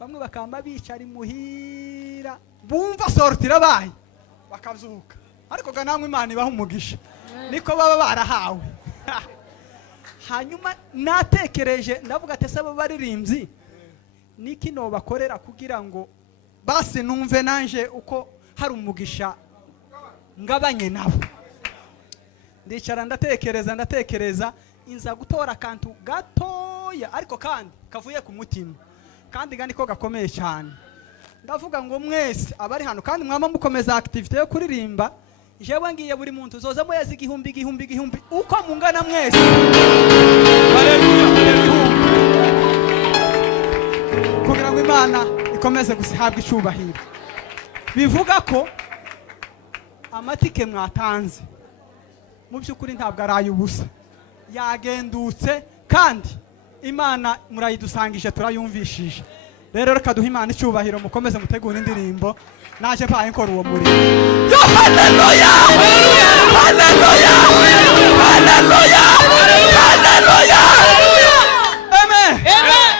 bamwe bakamba bicara imuhira bumva sortira bayi bakazuka ariko ga namwe Imana ibaha umugisha niko baba barahawe. Hanyuma natekereje ndavuga ati sabo baririmbyi niki no bakorera kugira ngo basi numve nanje uko hari umugisha ngabanye nabo. Ndicara ndatekereza inza gutora kantu gatoya ariko kandi kavuye ku mutima kandi gani ko gakomeye cyane. Ndavuga ngo mwese abari hano kandi mwama mukomeza activity yo kuririmba, jewe ngiye buri muntu zoza moya zigihumbi uko mungana mwese. Haleluya. Kugira ngo Imana ikomeze gusihabwa icubahiro. Bivuga ko amatike mwatanze mu byukuri ntabwo araye ubusa, yagendutse kandi Imana murayidusangije turayumvishije. Rero reka duhe Imana icubahiro, mukomeze mutegura indirimbo naje mpaye nkora uwo muri. Yo haleluya, haleluya, haleluya, haleluya, haleluya, amen, amen.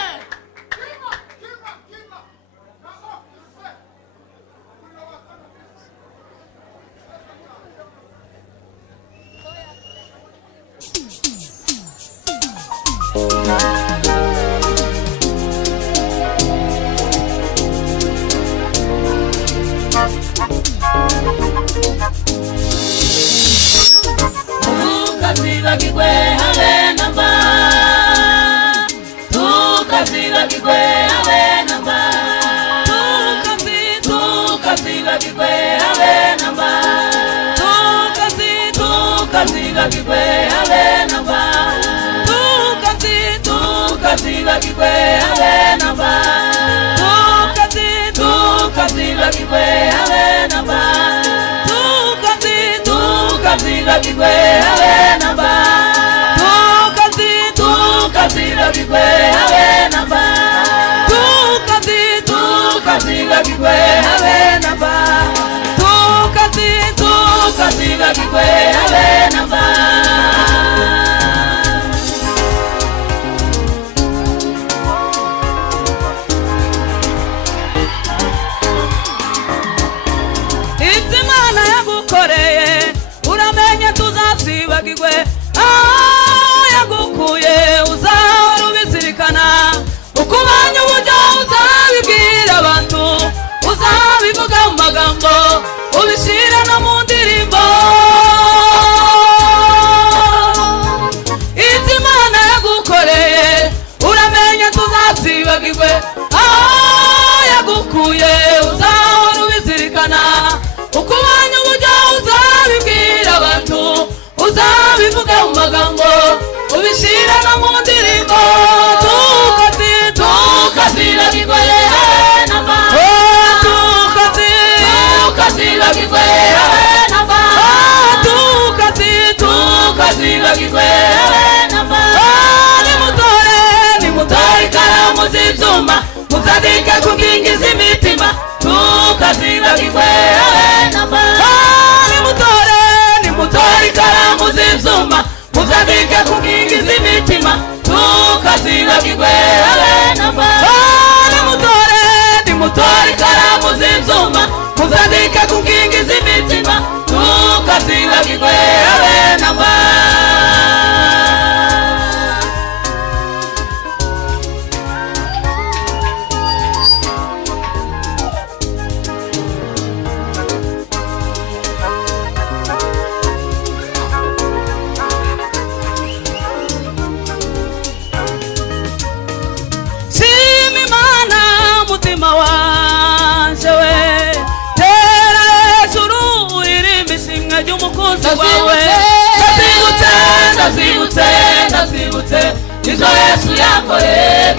Izo Yesu yakore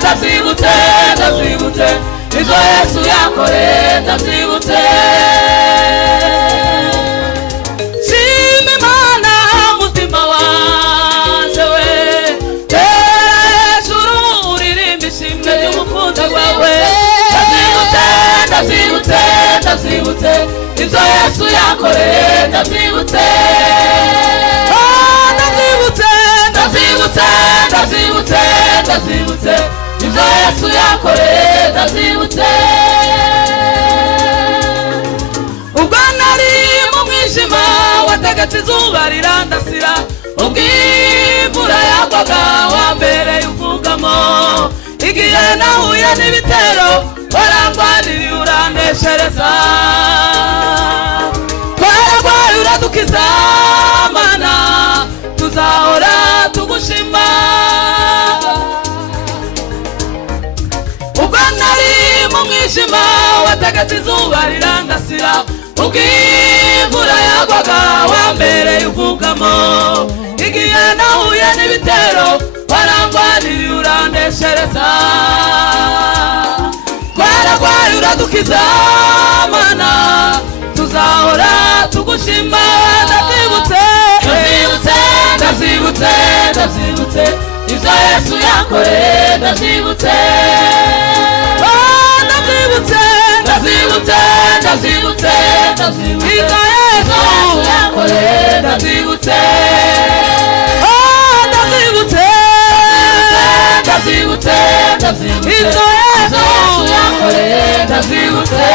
ndazibutse, ndazibutse, izo Yesu yakore ndazibutse. Shima Imana mutima wanje we, hejuru uririmba ishimwe ry'umukunzi wawe. Ndazibutse, izo Yesu yakore ndazibutse, ndazibutse, wategetse izuba rirandasira, ubw'imvura yagwaga wambereye uvugamo, igihe nahuye n'ibitero warangwaniriye uraneshereza, twaragwaye uradukiza Mana, tuzahora tugushima. Ubwo nari mu mwijima wategetse izuba rirandasira, ubw'imvura yagwaga wambereye uvugamo, igihe nahuye n'ibitero warangwaniriye uraneshereza, twaragwaye uradukiza Mana, tuzahora tugushima. Ndabyibutse ndabyibutse ndabyibutse ibyo Yesu yakoreye, ndabyibutse ndabyibutse ndabyibutse ndabyibutse ibyo Yesu yakoreye, ndabyibutse ndabyibutse ndabyibutse ndabyibutse ibyo Yesu yakoreye, ndabyibutse.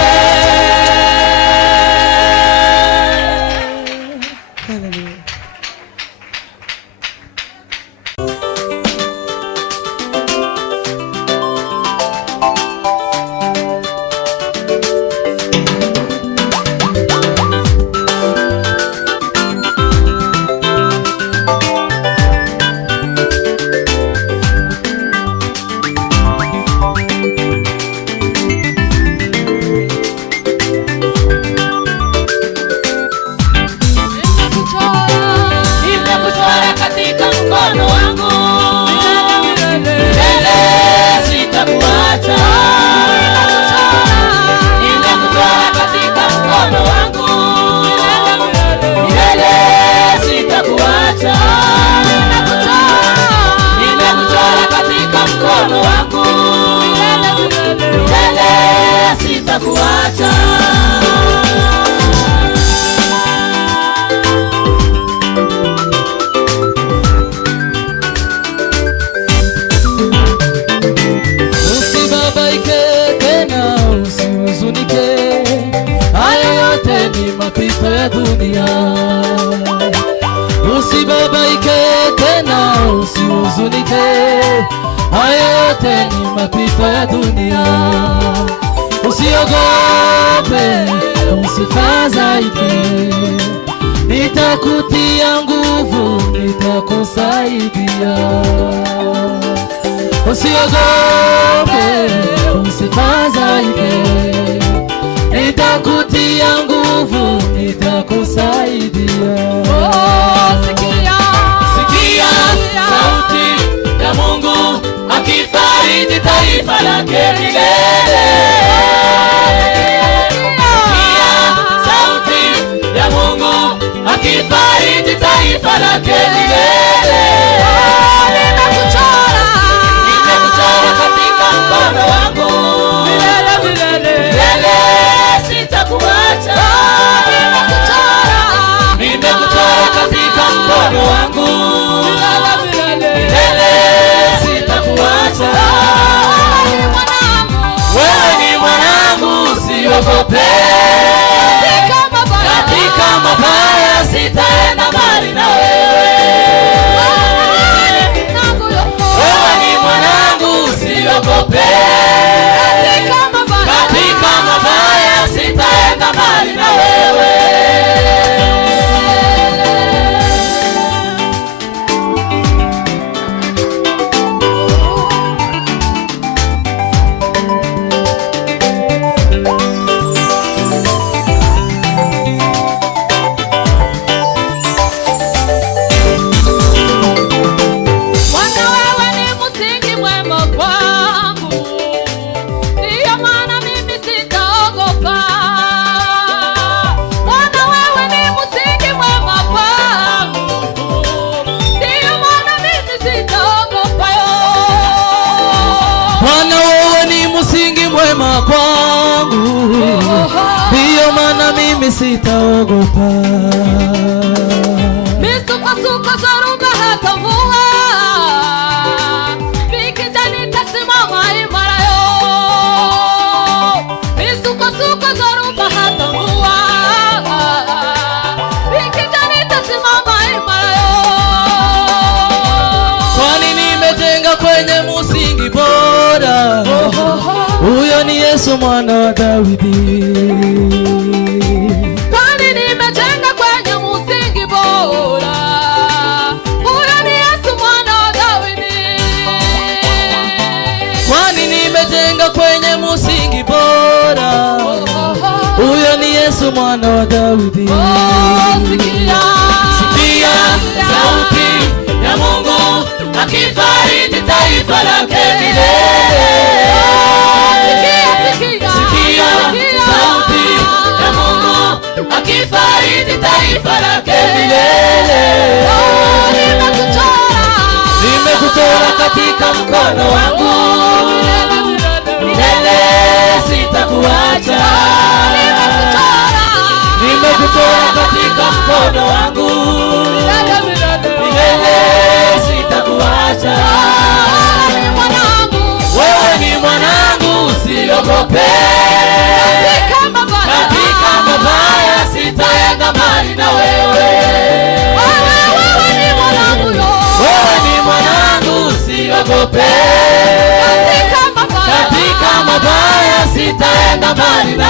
Usibabaike tena, usihuzunike, haya yote ni mapito ya dunia. Usiogope, usifadhaike, nitakutia nguvu, nitakusaidia. Usiogope, usifadhaike, nitakutia nguvu, nitakusaidia. Sikia sauti ya Mungu akifariji taifa lake milele. Sikia sauti ya Mungu akifariji taifa lake milele. Nimekuchora katika mkono wangu milele milele, sitakuacha. Nimekuchora katika mkono wangu milele, sitakuacha. Wewe ni mwanangu, usiogope, katika mabaya sitaenda mbali na wewe. Wewe ni mwanangu, usiogope, katika mabaya sitaenda mbali na wewe. Sitaogopa. Misukosuko zoruba hata mvua, vikija nitasimama imara yo. Misukosuko zoruba hata mvua, vikija nitasimama Yesu mwana wa Daudi. Kwani nimejenga kwenye msingi bora. Huyo ni Yesu mwana wa Daudi. Kwani nimejenga kwenye msingi bora. Huyo ni Yesu mwana wa Daudi. Sikia sauti ya Mungu akifariji taifa lake milele. Sikia sauti ya Mungu akifariji taifa lake milele. Nimekuchora katika mkono wangu, milele sitakuacha. Nimekuchora katika mkono wangu, milele sitakuacha. Wewe ni mwanangu, usiogope. Katika mabaya sitaenda mbali na wewe. Wewe ni mwanangu, usiogope. Katika mabaya sitaenda mbali na